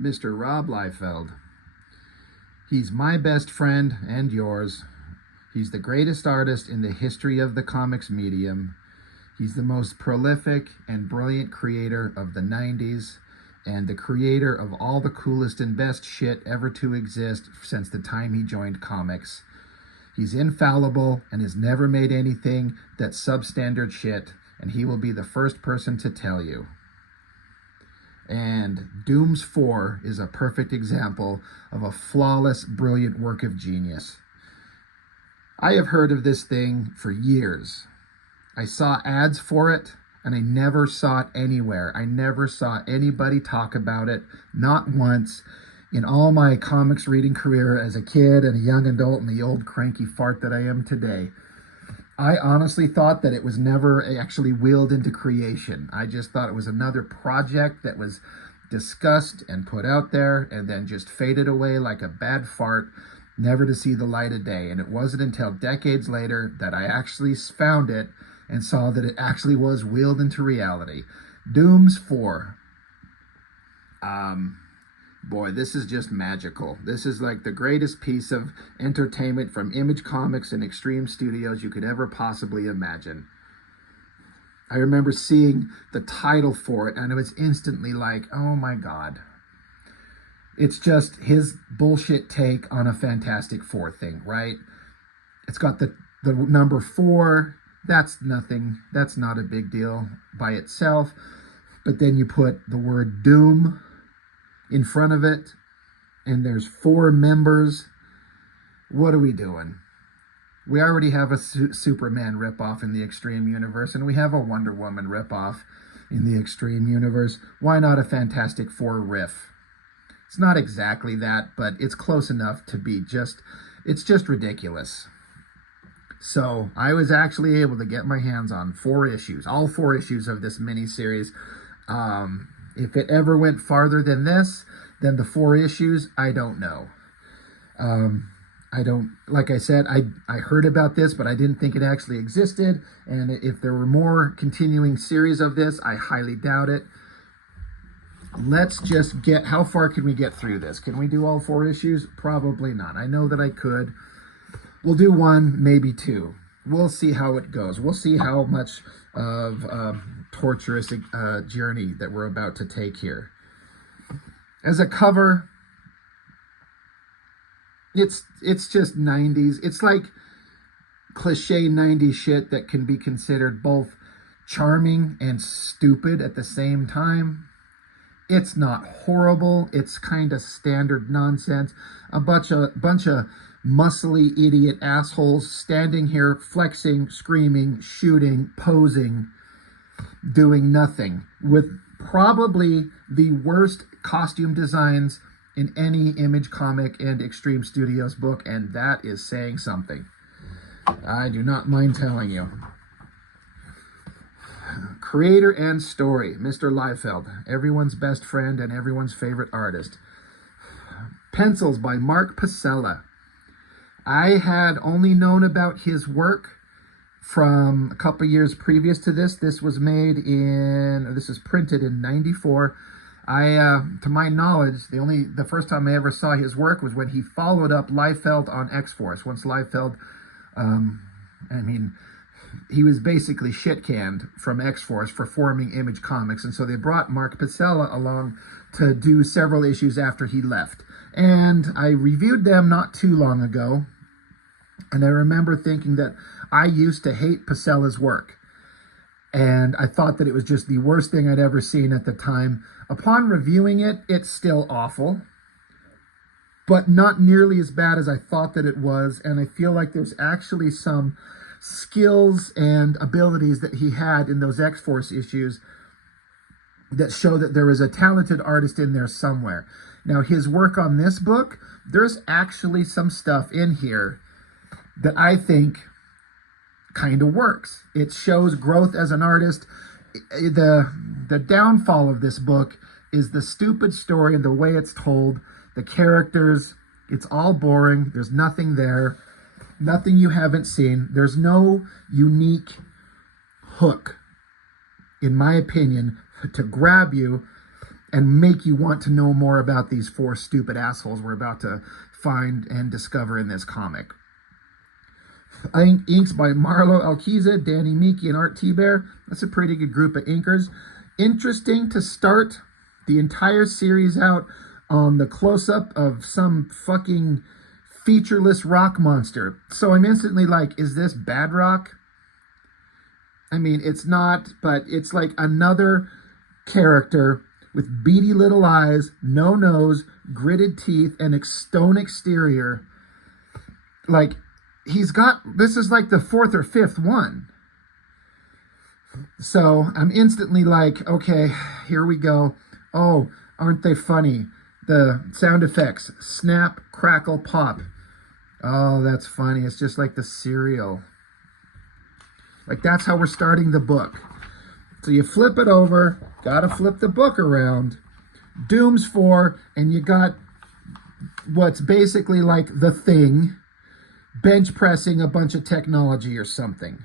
Mr. Rob Liefeld. He's my best friend and yours. He's the greatest artist in the history of the comics medium. He's the most prolific and brilliant creator of the 90s and the creator of all the coolest and best shit ever to exist since the time he joined comics. He's infallible and has never made anything that's substandard shit, and he will be the first person to tell you. And DOOMS 4 is a perfect example of a flawless, brilliant work of genius. I have heard of this thing for years. I saw ads for it, and I never saw it anywhere. I never saw anybody talk about it, not once, in all my comics reading career as a kid and a young adult and the old cranky fart that I am today. I honestly thought that it was never actually wheeled into creation. I just thought it was another project that was discussed and put out there and then just faded away like a bad fart, never to see the light of day. And it wasn't until decades later that I actually found it and saw that it actually was wheeled into reality. DOOMS 4. Boy, this is just magical. This is like the greatest piece of entertainment from Image Comics and Extreme Studios you could ever possibly imagine. I remember seeing the title for it, and it was instantly like, oh my God. It's just his bullshit take on a Fantastic Four thing, right? It's got the number 4. That's nothing. That's not a big deal by itself. But then you put the word Doom in front of it, and there's 4 members. What are we doing? We already have a Superman ripoff in the Extreme Universe, and we have a Wonder Woman ripoff in the Extreme Universe. Why not a Fantastic Four riff? It's not exactly that, but it's close enough to be it's just ridiculous. So I was actually able to get my hands on 4 issues, all 4 issues of this miniseries. If it ever went farther than this, than the 4 issues, I don't know. Like I said, I heard about this, but I didn't think it actually existed. And if there were more continuing series of this, I highly doubt it. Let's just how far can we get through this? Can we do all 4 issues? Probably not. I know that I could. We'll do 1, maybe 2. We'll see how it goes. We'll see how much of torturous journey that we're about to take here. As a cover, it's just 90s. It's like cliche 90s shit that can be considered both charming and stupid at the same time. It's not horrible. It's kind of standard nonsense. A bunch of muscly idiot assholes standing here flexing, screaming, shooting, posing, doing nothing, with probably the worst costume designs in any Image Comic and Extreme Studios book, and that is saying something. I do not mind telling you. Creator and story, Mr. Liefeld, everyone's best friend and everyone's favorite artist. Pencils by Mark Pacella. I had only known about his work from a couple years previous to this. This was printed in '94. To my knowledge, the first time I ever saw his work was when he followed up Liefeld on X-Force. Once Liefeld, he was basically shit-canned from X-Force for forming Image Comics, and so they brought Mark Pacella along to do several issues after he left. And I reviewed them not too long ago, and I remember thinking that I used to hate Pacella's work, and I thought that it was just the worst thing I'd ever seen at the time. Upon reviewing it, it's still awful, but not nearly as bad as I thought that it was, and I feel like there's actually some skills and abilities that he had in those X-Force issues that show that there is a talented artist in there somewhere. Now, his work on this book, there's actually some stuff in here that I think kind of works. It shows growth as an artist. The downfall of this book is the stupid story and the way it's told. The characters, it's all boring. There's nothing there. Nothing you haven't seen. There's no unique hook, in my opinion, to grab you and make you want to know more about these four stupid assholes we're about to find and discover in this comic. Inks by Marlo Alquiza, Danny Meeke, and Art T-Bear. That's a pretty good group of inkers. Interesting to start the entire series out on the close-up of some fucking featureless rock monster. So I'm instantly like, is this bad rock? I mean, it's not, but it's like another character with beady little eyes, no nose, gritted teeth, and stone exterior. Like, this is like the fourth or fifth one. So I'm instantly like, okay, here we go. Oh, aren't they funny? The sound effects, snap, crackle, pop. Oh, that's funny. It's just like the cereal. Like, that's how we're starting the book. So you flip it over, gotta flip the book around. Dooms 4, and you got what's basically like the Thing, bench pressing a bunch of technology or something.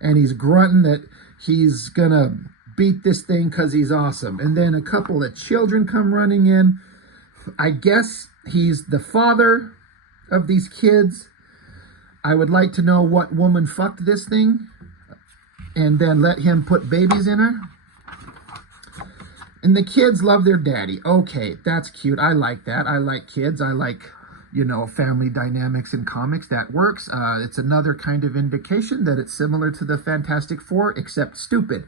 And he's grunting that he's gonna beat this thing because he's awesome. And then a couple of children come running in. I guess he's the father of these kids. I would like to know what woman fucked this thing and then let him put babies in her. And the kids love their daddy. Okay, that's cute. I like that. I like kids. I like, family dynamics in comics. That works. It's another kind of indication that it's similar to the Fantastic Four, except stupid.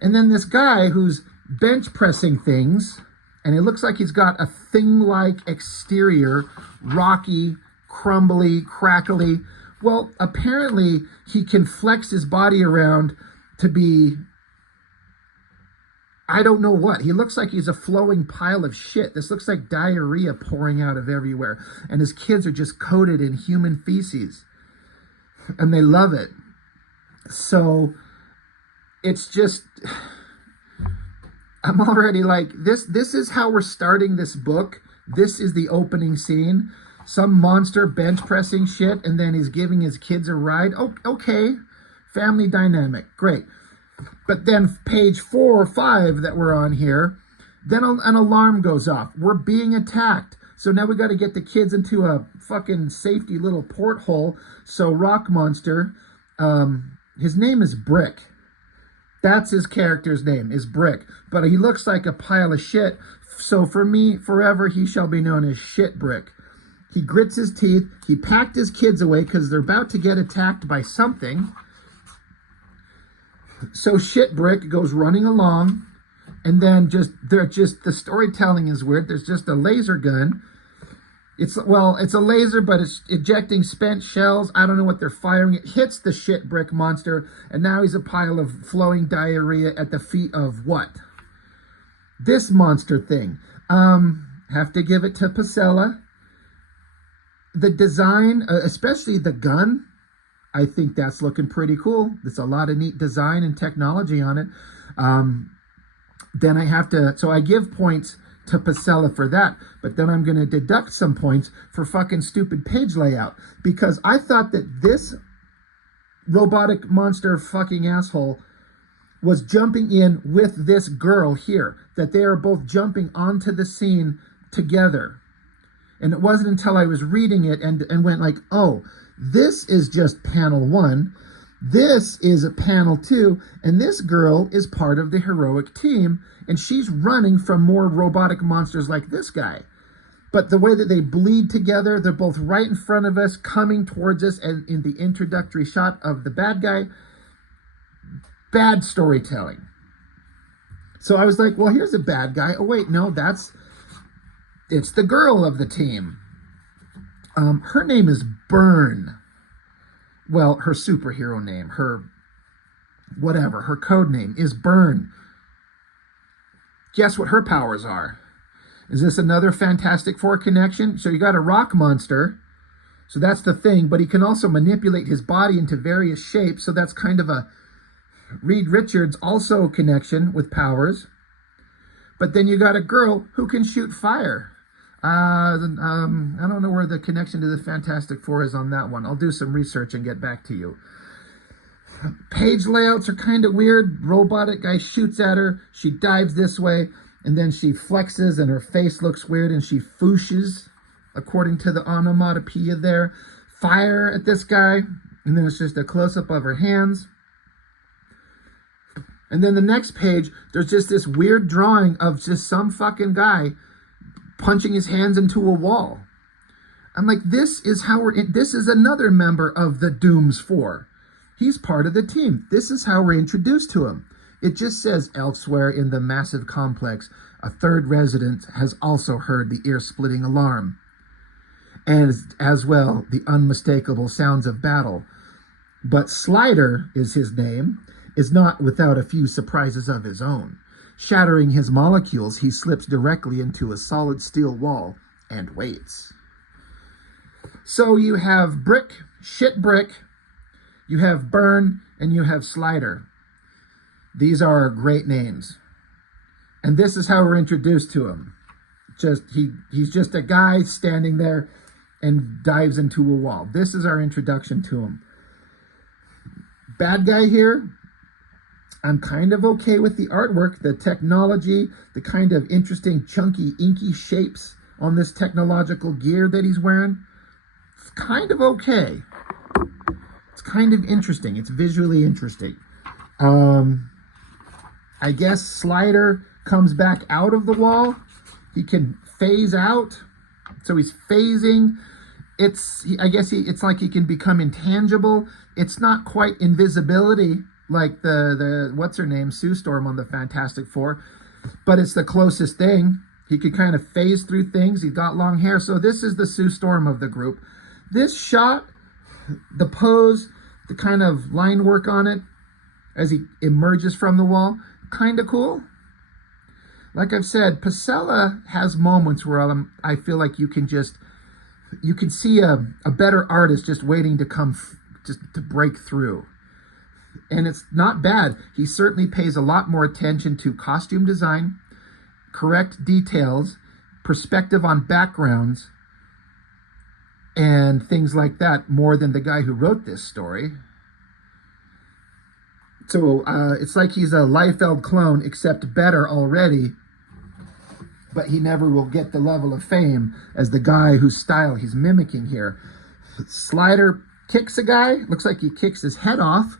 And then this guy who's bench pressing things, and it looks like he's got a thing-like exterior, rocky, crumbly, crackly. Well, apparently he can flex his body around to be, I don't know what. He looks like he's a flowing pile of shit. This looks like diarrhea pouring out of everywhere. And his kids are just coated in human feces. And they love it. So it's just, I'm already like, this is how we're starting this book. This is the opening scene. Some monster bench pressing shit, and then he's giving his kids a ride. Oh, okay. Family dynamic. Great. But then page 4 or 5 that we're on here, then an alarm goes off. We're being attacked. So now we got to get the kids into a fucking safety little porthole. So Rock Monster, his name is Brick. That's his character's name, is Brick. But he looks like a pile of shit. So for me, forever, he shall be known as Shit Brick. He grits his teeth. He packed his kids away because they're about to get attacked by something. So Shit Brick goes running along, and then the storytelling is weird. There's just a laser gun. It's a laser, but it's ejecting spent shells. I don't know what they're firing. It hits the Shit Brick monster, and now he's a pile of flowing diarrhea at the feet of what? This monster thing. Have to give it to Pacella. The design, especially the gun, I think that's looking pretty cool. There's a lot of neat design and technology on it. Then I give points to Pacella for that, but then I'm going to deduct some points for fucking stupid page layout, because I thought that this robotic monster fucking asshole was jumping in with this girl here, that they are both jumping onto the scene together. And it wasn't until I was reading it and went like, oh, this is just panel 1. This is a panel 2. And this girl is part of the heroic team. And she's running from more robotic monsters like this guy. But the way that they bleed together, they're both right in front of us, coming towards us. And in the introductory shot of the bad guy, bad storytelling. So I was like, well, here's a bad guy. Oh, wait, no, it's the girl of the team. Her name is Byrne. Well, her superhero name, her code name is Byrne. Guess what her powers are? Is this another Fantastic Four connection? So you got a rock monster. So that's the Thing, but he can also manipulate his body into various shapes. So that's kind of a Reed Richards also connection with powers. But then you got a girl who can shoot fire. I don't know where the connection to the Fantastic Four is on that one. I'll do some research and get back to you. Page layouts are kind of weird. Robotic guy shoots at her. She dives this way. And then she flexes and her face looks weird and she fooshes, according to the onomatopoeia there. Fire at this guy. And then it's just a close-up of her hands. And then the next page, there's just this weird drawing of just some fucking guy punching his hands into a wall. I'm like, this is another member of the DOOMS 4. He's part of the team. This is how we're introduced to him. It just says, elsewhere in the massive complex, a third resident has also heard the ear-splitting alarm. And as well, the unmistakable sounds of battle. But Slider is his name, is not without a few surprises of his own. Shattering his molecules, he slips directly into a solid steel wall and waits. So you have Brick, Shit Brick, you have Burn, and you have Slider. These are great names. And this is how we're introduced to him. He's just a guy standing there and dives into a wall. This is our introduction to him. Bad guy here, I'm kind of okay with the artwork, the technology, the kind of interesting, chunky, inky shapes on this technological gear that he's wearing. It's kind of okay. It's kind of interesting. It's visually interesting. I guess Slider comes back out of the wall. He can phase out. So he's phasing. It's like he can become intangible. It's not quite invisibility like the what's her name, Sue Storm on the Fantastic Four, but it's the closest thing. He could kind of phase through things. He's got long hair. So this is the Sue Storm of the group. This shot, the pose, the kind of line work on it as he emerges from the wall, kind of cool. Like I've said, Pasella has moments where I feel like you can see a better artist just waiting to just to break through. And it's not bad. He certainly pays a lot more attention to costume design, correct details, perspective on backgrounds, and things like that more than the guy who wrote this story. So it's like he's a Liefeld clone, except better already, but he never will get the level of fame as the guy whose style he's mimicking here. Slider kicks a guy, looks like he kicks his head off,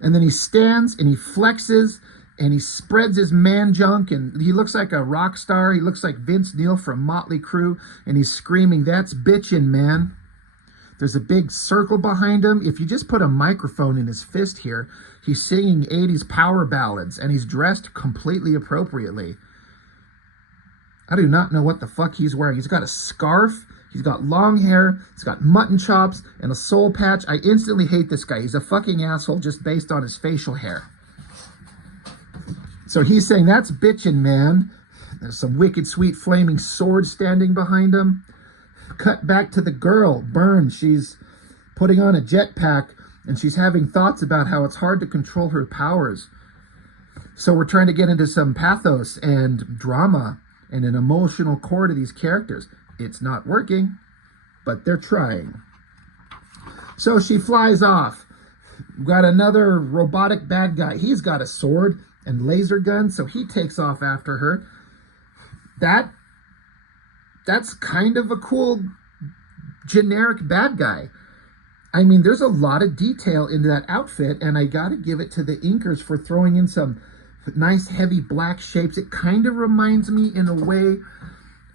and then he stands and he flexes and he spreads his man junk and he looks like a rock star. He looks like Vince Neil from Motley Crue, and he's screaming, "That's bitchin', man." There's a big circle behind him. If you just put a microphone in his fist here, he's singing 80s power ballads, and he's dressed completely appropriately. I do not know what the fuck he's wearing. He's got a scarf. He's got long hair. He's got mutton chops and a soul patch. I instantly hate this guy. He's a fucking asshole just based on his facial hair. So he's saying, "That's bitchin', man." There's some wicked sweet flaming sword standing behind him. Cut back to the girl, Burn. She's putting on a jetpack, and she's having thoughts about how it's hard to control her powers. So we're trying to get into some pathos and drama and an emotional core to these characters. It's not working, but they're trying. So she flies off. We've got another robotic bad guy. He's got a sword and laser gun, so he takes off after her. That's kind of a cool generic bad guy. I mean, there's a lot of detail into that outfit, and I gotta give it to the inkers for throwing in some nice heavy black shapes. It kind of reminds me in a way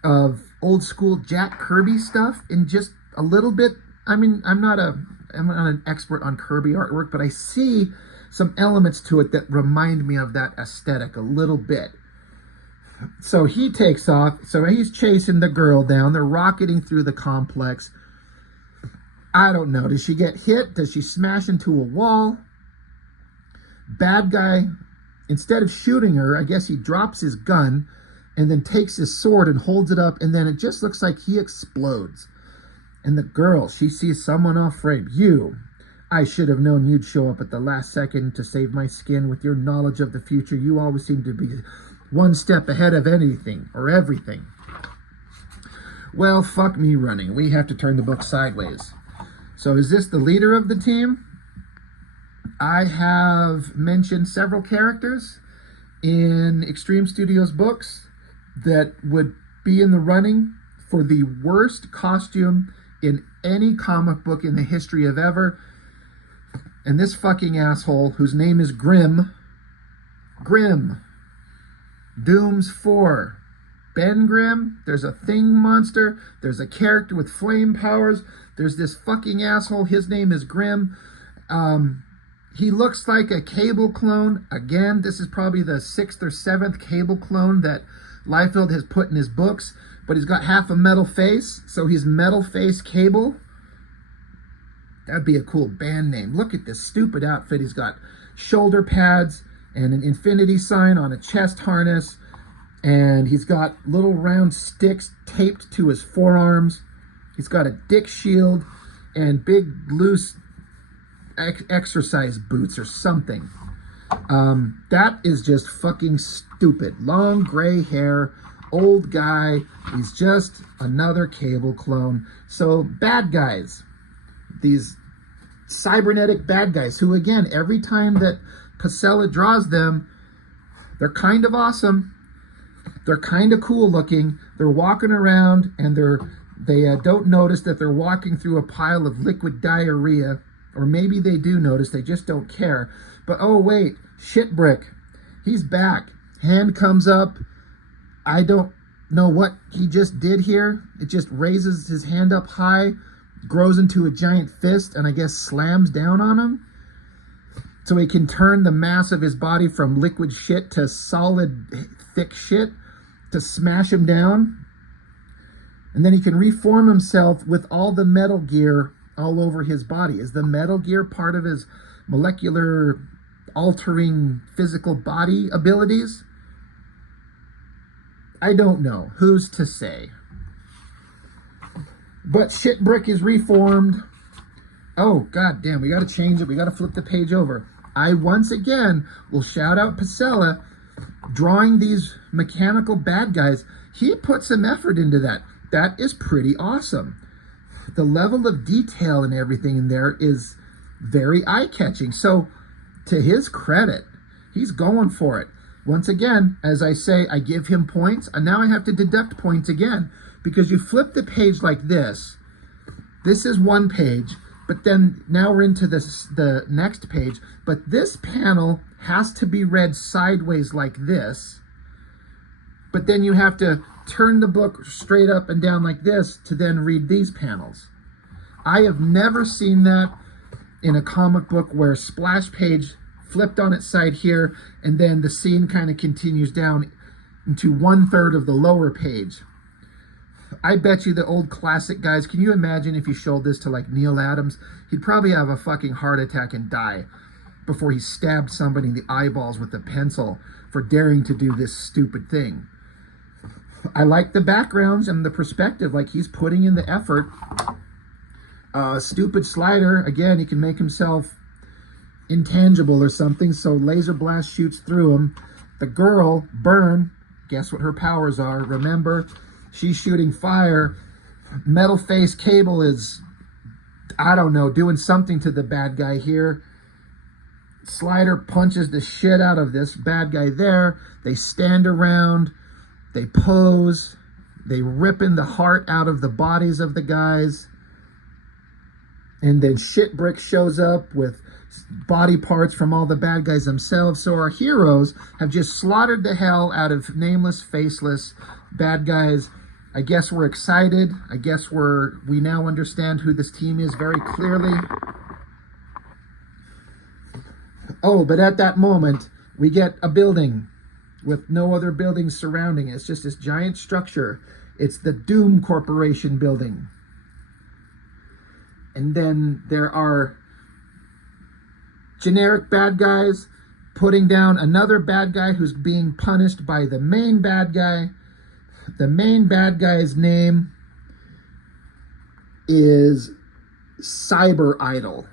of old school Jack Kirby stuff in just a little bit. I mean, I'm not an expert on Kirby artwork, but I see some elements to it that remind me of that aesthetic a little bit. So he takes off. So he's chasing the girl down. They're rocketing through the complex. I don't know. Does she get hit? Does she smash into a wall? Bad guy, instead of shooting her, I guess he drops his gun and then takes his sword and holds it up, and then it just looks like he explodes. And the girl, she sees someone off frame. "You. I should have known you'd show up at the last second to save my skin. With your knowledge of the future, you always seem to be one step ahead of anything or everything." Well, fuck me running. We have to turn the book sideways. So is this the leader of the team? I have mentioned several characters. in Extreme Studios books that would be in the running for the worst costume in any comic book in the history of ever. And this fucking asshole, whose name is Grimm, Dooms 4, Ben Grimm, there's a thing monster, there's a character with flame powers, there's this fucking asshole, his name is Grimm. He looks like a Cable clone. Again, this is probably the 6th or 7th Cable clone that Liefeld has put in his books, but he's got half a metal face, so he's Metal Face Cable. That'd be a cool band name. Look at this stupid outfit. He's got shoulder pads and an infinity sign on a chest harness, and he's got little round sticks taped to his forearms. He's got a dick shield and big loose exercise boots or something. That is just fucking stupid. Long gray hair, old guy. He's just another Cable clone. So bad guys, these cybernetic bad guys, who again, every time that Pasella draws them, they're kind of awesome. They're kind of cool looking. They're walking around and they don't notice that they're walking through a pile of liquid diarrhea. Or maybe they do notice, they just don't care. But oh wait, Shitbrick, he's back. Hand comes up. I don't know what he just did here. It just raises his hand up high, grows into a giant fist, and I guess slams down on him. So he can turn the mass of his body from liquid shit to solid, thick shit to smash him down. And then he can reform himself with all the metal gear all over his body. Is the metal gear part of his molecular altering physical body abilities? I don't know. Who's to say? But Shitbrick is reformed. Oh, god damn, we gotta change it. We gotta flip the page over. I once again will shout out Pasella drawing these mechanical bad guys. He put some effort into that. That is pretty awesome. The level of detail and everything in there is very eye-catching. So, to his credit, he's going for it. Once again, as I say, I give him points, and now I have to deduct points again, because you flip the page like this. This is one page, but then now we're into the next page, but this panel has to be read sideways like this, but then you have to turn the book straight up and down like this to then read these panels. I have never seen that in a comic book where splash page flipped on its side here and then the scene kind of continues down into 1/3 of the lower page. I bet you the old classic guys, can you imagine if you showed this to like Neil Adams? He'd probably have a fucking heart attack and die before he stabbed somebody in the eyeballs with a pencil for daring to do this stupid thing. I like the backgrounds and the perspective, like he's putting in the effort. Stupid Slider, again, he can make himself intangible or something, so laser blast shoots through him. The girl, Burn, guess what her powers are? Remember, she's shooting fire. Metal Face Cable is, I don't know, doing something to the bad guy here. Slider punches the shit out of this bad guy there. They stand around. They pose, they rip in the heart out of the bodies of the guys, and then Shitbrick shows up with body parts from all the bad guys themselves. So our heroes have just slaughtered the hell out of nameless, faceless bad guys. I guess we're excited. I guess we now understand who this team is very clearly. Oh, but at that moment, we get a building with no other buildings surrounding it. It's just this giant structure. It's the Doom Corporation building. And then there are generic bad guys putting down another bad guy who's being punished by the main bad guy. The main bad guy's name is Cyber Idol.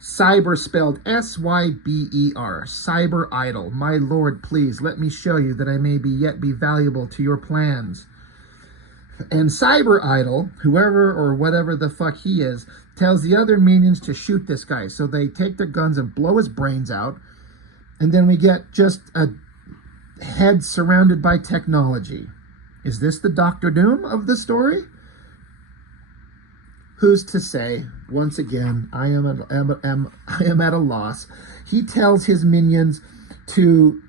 Cyber spelled S-Y-B-E-R. Cyber Idol. My lord, please let me show you that I may yet be valuable to your plans. And Cyber Idol, whoever or whatever the fuck he is, tells the other minions to shoot this guy. So they take their guns and blow his brains out. And then we get just a head surrounded by technology. Is this the Doctor Doom of the story? Who's to say? Once again, I am at a loss. He tells his minions to,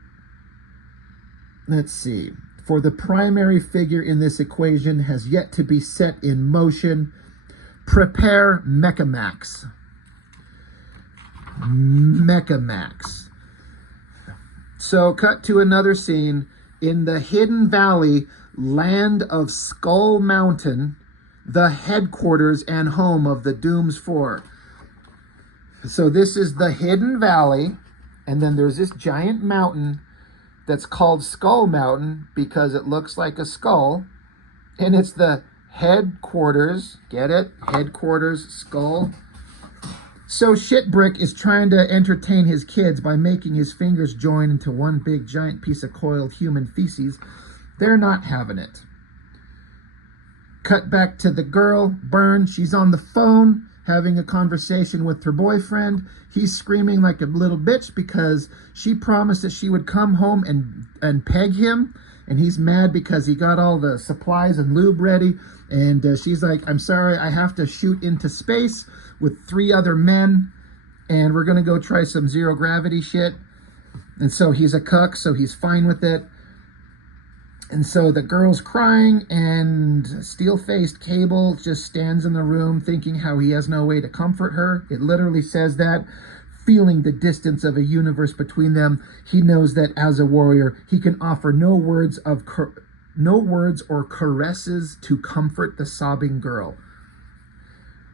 let's see, for the primary figure in this equation has yet to be set in motion. Prepare Mechamax. Mechamax. So cut to another scene in the Hidden Valley, land of Skull Mountain, the headquarters and home of the Dooms 4. So this is the Hidden Valley, and then there's this giant mountain that's called Skull Mountain because it looks like a skull, and it's the headquarters, get it? Headquarters, skull. So Shitbrick is trying to entertain his kids by making his fingers join into one big giant piece of coiled human feces. They're not having it. Cut back to the girl, Byrne. She's on the phone having a conversation with her boyfriend. He's screaming like a little bitch because she promised that she would come home and peg him. And he's mad because he got all the supplies and lube ready. And she's like, I'm sorry, I have to shoot into space with 3 other men. And we're going to go try some zero gravity shit. And so he's a cuck, so he's fine with it. And so the girl's crying, and steel-faced Cable just stands in the room thinking how he has no way to comfort her. It literally says that. Feeling the distance of a universe between them, he knows that as a warrior, he can offer no words or caresses to comfort the sobbing girl.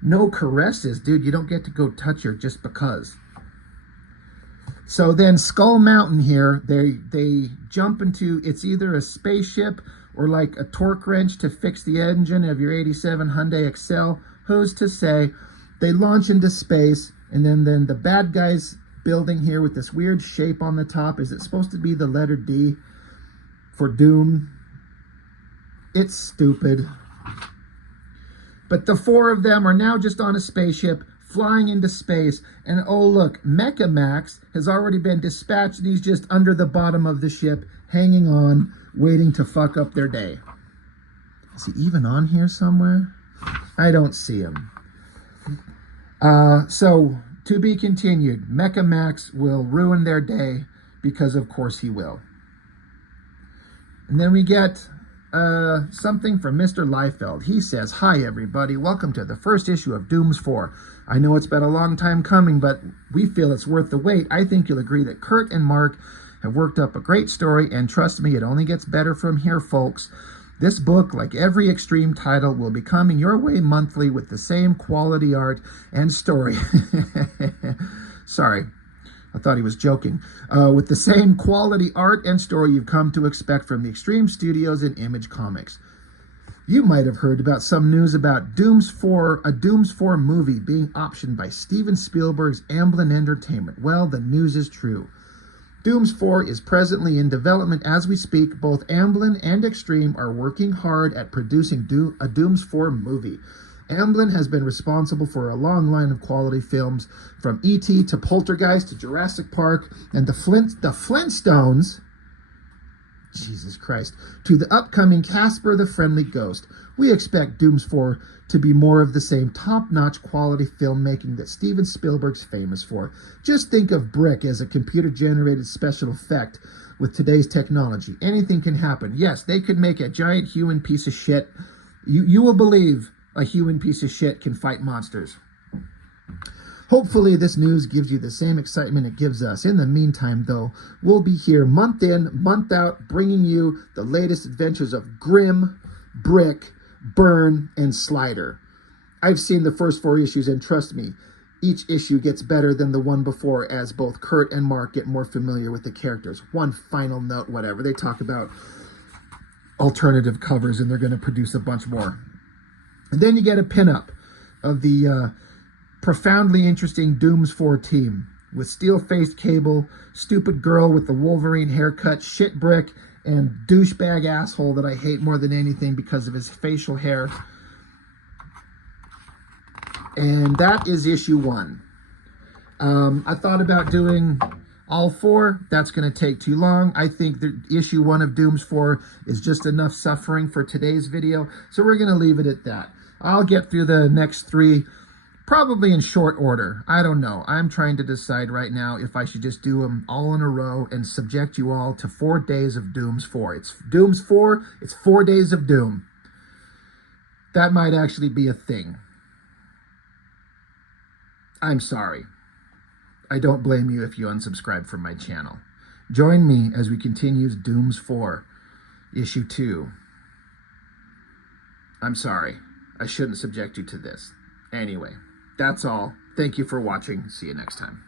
No caresses, dude. You don't get to go touch her just because. So then Skull Mountain here, they jump into, it's either a spaceship or like a torque wrench to fix the engine of your 87 Hyundai Excel. Who's to say? They launch into space, and then the bad guys building here with this weird shape on the top. Is it supposed to be the letter D for Doom? It's stupid. But the 4 of them are now just on a spaceship flying into space, and oh look, Mechamax has already been dispatched, and he's just under the bottom of the ship, hanging on, waiting to fuck up their day. Is he even on here somewhere? I don't see him. So, to be continued. Mechamax will ruin their day, because of course he will. And then we get something from Mr. Liefeld. He says, "Hi everybody, welcome to the first issue of Dooms 4. I know it's been a long time coming, but we feel it's worth the wait. I think you'll agree that Kurt and Mark have worked up a great story, and trust me, it only gets better from here, folks. This book, like every Extreme title, will be coming your way monthly with the same quality art and story." Sorry, I thought he was joking. "With the same quality art and story you've come to expect from the Extreme Studios and Image Comics. You might have heard about some news about Dooms 4, a Dooms 4 movie being optioned by Steven Spielberg's Amblin Entertainment. Well, the news is true. Dooms 4 is presently in development as we speak. Both Amblin and Extreme are working hard at producing a Dooms 4 movie. Amblin has been responsible for a long line of quality films, from E.T. to Poltergeist to Jurassic Park and the Flintstones, Jesus Christ, to the upcoming Casper the Friendly Ghost. We expect Dooms 4 to be more of the same top-notch quality filmmaking that Steven Spielberg's famous for. Just think of Brick as a computer-generated special effect. With today's technology, anything can happen. Yes, they could make a giant human piece of shit. You will believe a human piece of shit can fight monsters. Hopefully this news gives you the same excitement it gives us. In the meantime, though, we'll be here month in, month out, bringing you the latest adventures of Grimm, Brick, Byrne, and Slider. I've seen the first 4 issues, and trust me, each issue gets better than the one before as both Kurt and Mark get more familiar with the characters. One final note, whatever. They talk about alternative covers, and they're going to produce a bunch more. And then you get a pinup of the profoundly interesting Dooms 4 team with steel-faced Cable, stupid girl with the Wolverine haircut, Shitbrick, and douchebag asshole that I hate more than anything because of his facial hair. And that is issue 1. I thought about doing all 4, that's going to take too long. I think that issue 1 of Dooms 4 is just enough suffering for today's video, so we're going to leave it at that. I'll get through the next 3 probably in short order. I don't know. I'm trying to decide right now if I should just do them all in a row and subject you all to 4 days of Dooms 4. It's Dooms 4, it's 4 days of Doom. That might actually be a thing. I'm sorry. I don't blame you if you unsubscribe from my channel. Join me as we continue Dooms 4, issue 2. I'm sorry. I shouldn't subject you to this. Anyway, that's all. Thank you for watching. See you next time.